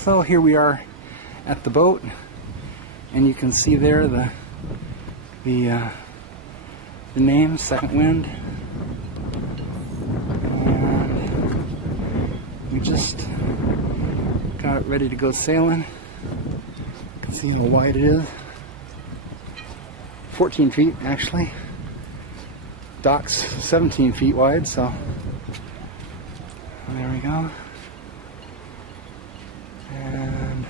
So here we are at the boat, and you can see there the name, Second Wind, and we just got it ready to go sailing. You can see how wide it is. 14 feet actually. Dock's 17 feet wide, so there we go. And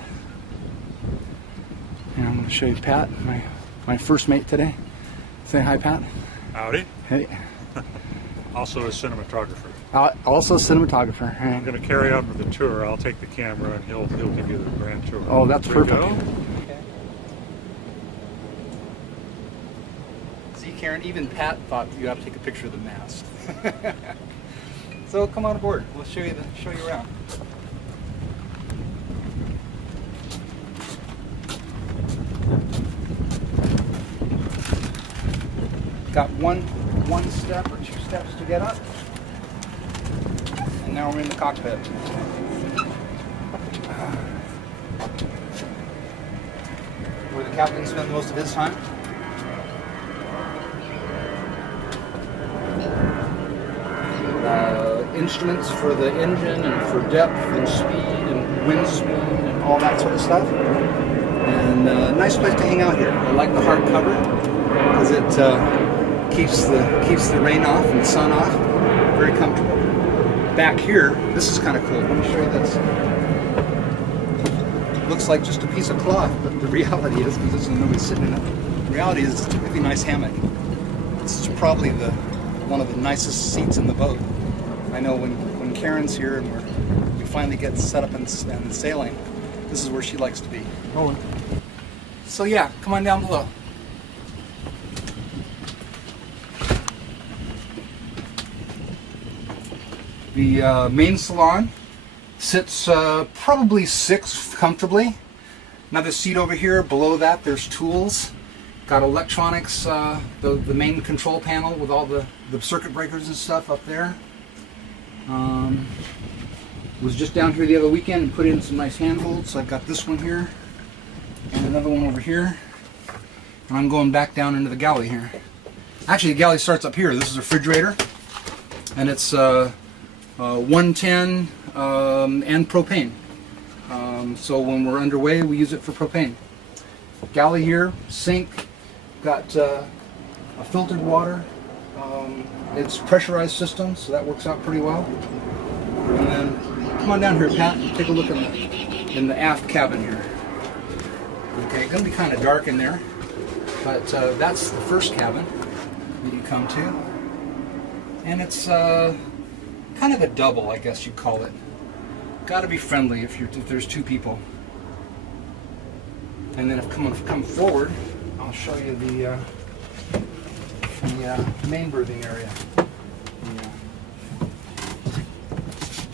I'm going to show you Pat, my first mate today. Say hi, Pat. Howdy. Hey. Also a cinematographer. Also a cinematographer. Right. I'm going to carry on with the tour. I'll take the camera and he'll give you the grand tour. Oh, that's Here we perfect. go. Okay. See, Karen, even Pat thought you ought to take a picture of the mast. So come on aboard. We'll show you around. Got one step or 2 steps to get up, and now we're in the cockpit. Where the captain spends most of his time. Instruments for the engine and for depth and speed and wind speed and all that sort of stuff. And nice place to hang out here. I like the hard cover because it keeps the rain off and the sun off. Very comfortable. Back here, this is kind of cool. Let me show you this. Looks like just a piece of cloth, but the reality is, because nobody's sitting in it, the reality is it's a really nice hammock. It's probably one of the nicest seats in the boat. I know when Karen's here and we finally get set up and sailing, this is where she likes to be. Oh. So yeah, come on down below. The main salon sits probably 6 comfortably. Another seat over here. Below that there's tools. Got electronics, the main control panel with all the circuit breakers and stuff up there. Was just down here the other weekend and put in some nice handholds. So I've got this one here and another one over here. And I'm going back down into the galley here. Actually, the galley starts up here. This is a refrigerator, and it's 110 and propane. So when we're underway, we use it for propane. Galley here, sink, got a filtered water. It's pressurized system, so that works out pretty well. And then come on down here, Pat, and take a look in the aft cabin here. Okay, it's going to be kind of dark in there, but that's the first cabin that you come to, and it's kind of a double, I guess you'd call it. Got to be friendly if there's 2 people. And then if come forward, I'll show you the main berthing area, the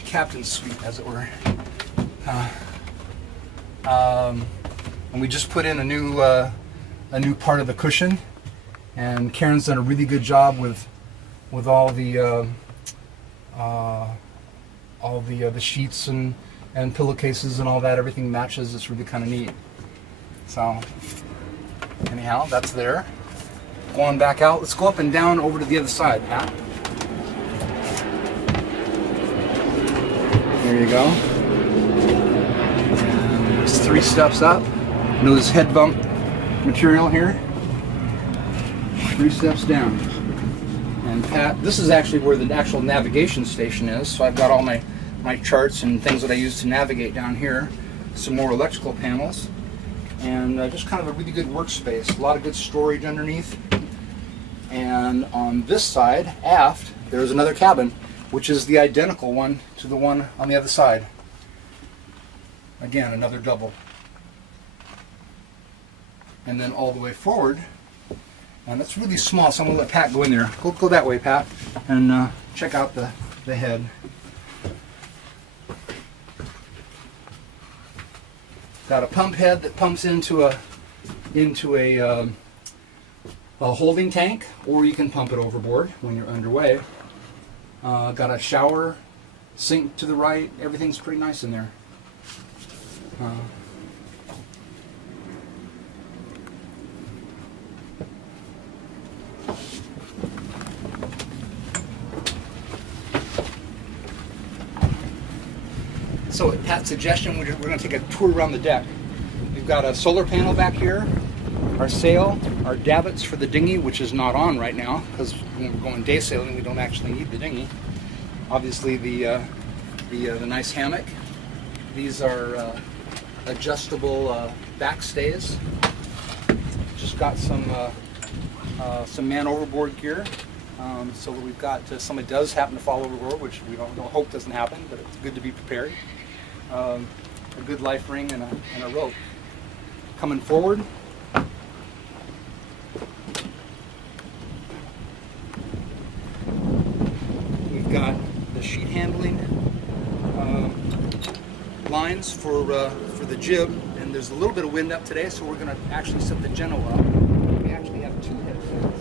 captain's suite, as it were. And we just put in a new part of the cushion, and Karen's done a really good job with all the sheets and pillowcases and all that. Everything matches. It's really kind of neat. So anyhow, that's there. Going back out, let's go up and down over to the other side, Pat. There you go. And there's 3 steps up. Notice head bump material here. 3 steps down. And Pat, this is actually where the actual navigation station is. So I've got all my charts and things that I use to navigate down here. Some more electrical panels. And just kind of a really good workspace. A lot of good storage underneath. And on this side, aft, there's another cabin, which is the identical one to the one on the other side. Again, another double. And then all the way forward, and that's really small, so I'm going to let Pat go in there. Go that way, Pat, and check out the head. Got a pump head that pumps into a holding tank, or you can pump it overboard when you're underway. Got a shower, sink to the right. Everything's pretty nice in there. So at Pat's suggestion, we're going to take a tour around the deck. We've got a solar panel back here, our sail, our davits for the dinghy, which is not on right now because when we're going day sailing, we don't actually need the dinghy. Obviously, the nice hammock. These are adjustable back stays. Just got some man overboard gear. So we've got somebody does happen to fall overboard, which we don't hope doesn't happen, but it's good to be prepared. A good life ring and a rope. Coming forward. We've got the sheet handling lines for the jib, and there's a little bit of wind up today, so we're going to actually set the Genoa up. We actually have two head sails.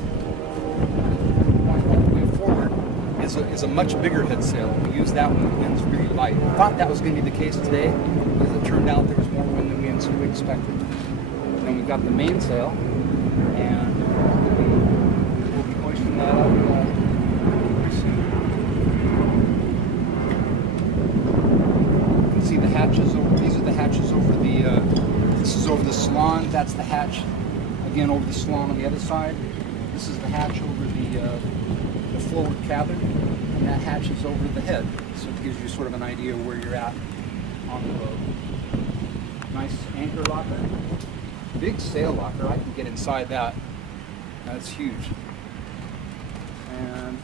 One all the way forward is a much bigger head sail. We use that when the wind's really light. I thought that was going to be the case today, but as it turned out, there was more wind than we expected. And then we've got the mainsail, and we'll be hoisting that up pretty soon. You can see the hatches over. These are the hatches over the. This is over the salon. That's the hatch. Again, over the salon on the other side. This is the hatch over the forward cabin, and that hatch is over the head. So it gives you sort of an idea of where you're at on the boat. Nice anchor locker. Big sail locker. I can get inside that. That's huge. And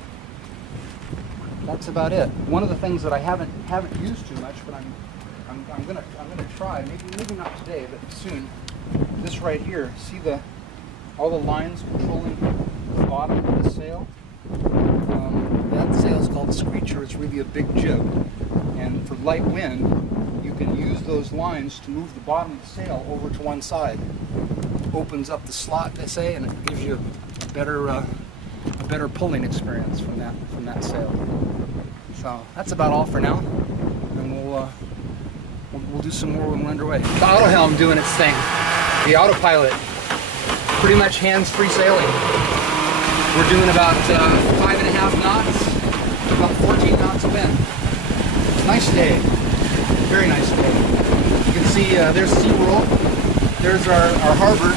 that's about it. One of the things that I haven't used too much, but I'm gonna try. Maybe not today, but soon. This right here. See all the lines controlling the bottom of the sail. That sail is called a screecher. It's really a big jib, and for light wind, you can use those lines to move the bottom of the sail over to one side. Opens up the slot, they say, and it gives you a better pulling experience from that sail. So that's about all for now, and we'll do some more when we're underway. The auto helm doing its thing. The autopilot, pretty much hands-free sailing. We're doing about 5.5 knots, about 14 knots of wind. Nice day, very nice day. You can see there's SeaWorld, there's our harbor.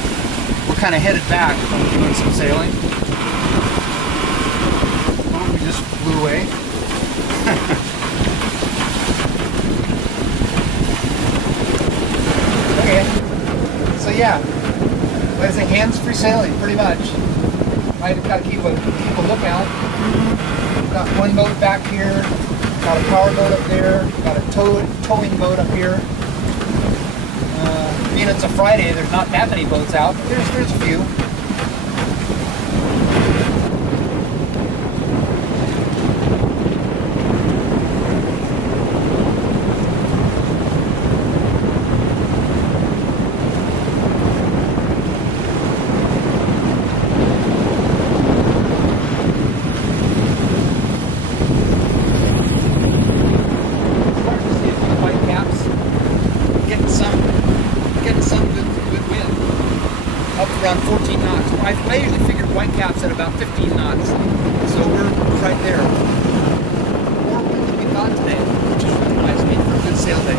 We're kind of headed back when we're doing some sailing. Oh, we just flew away. Okay, so yeah, like I say, hands-free sailing, pretty much. I've got to keep a lookout. Got one boat back here, got a power boat up there, got a towing boat up here. Being it's a Friday, there's not that many boats out, but there's a few. Around 14 knots. I usually figured whitecaps at about 15 knots. So we're right there. More wind than we got today, which is really nice. Made for a good sail day.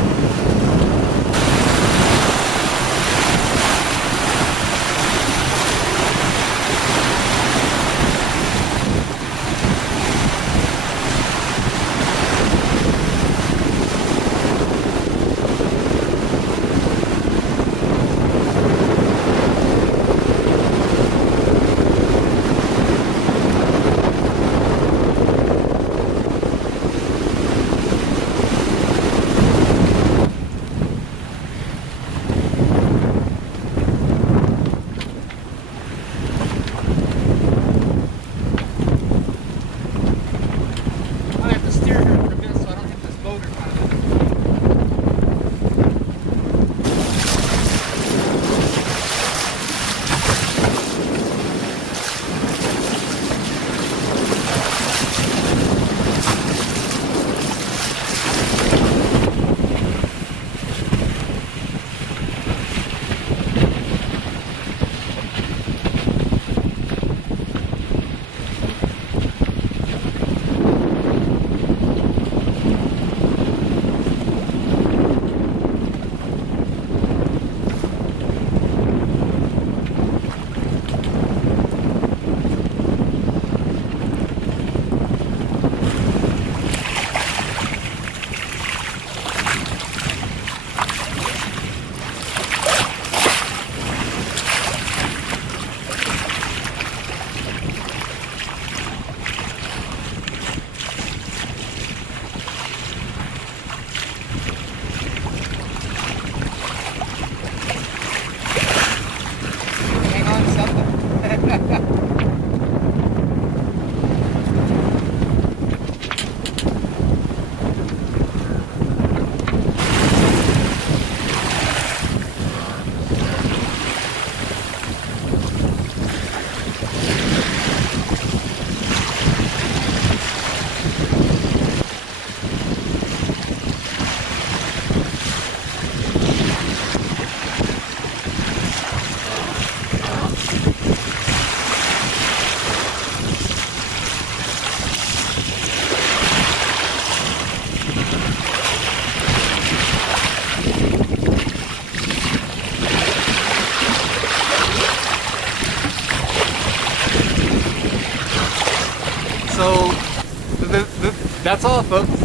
that's all, folks.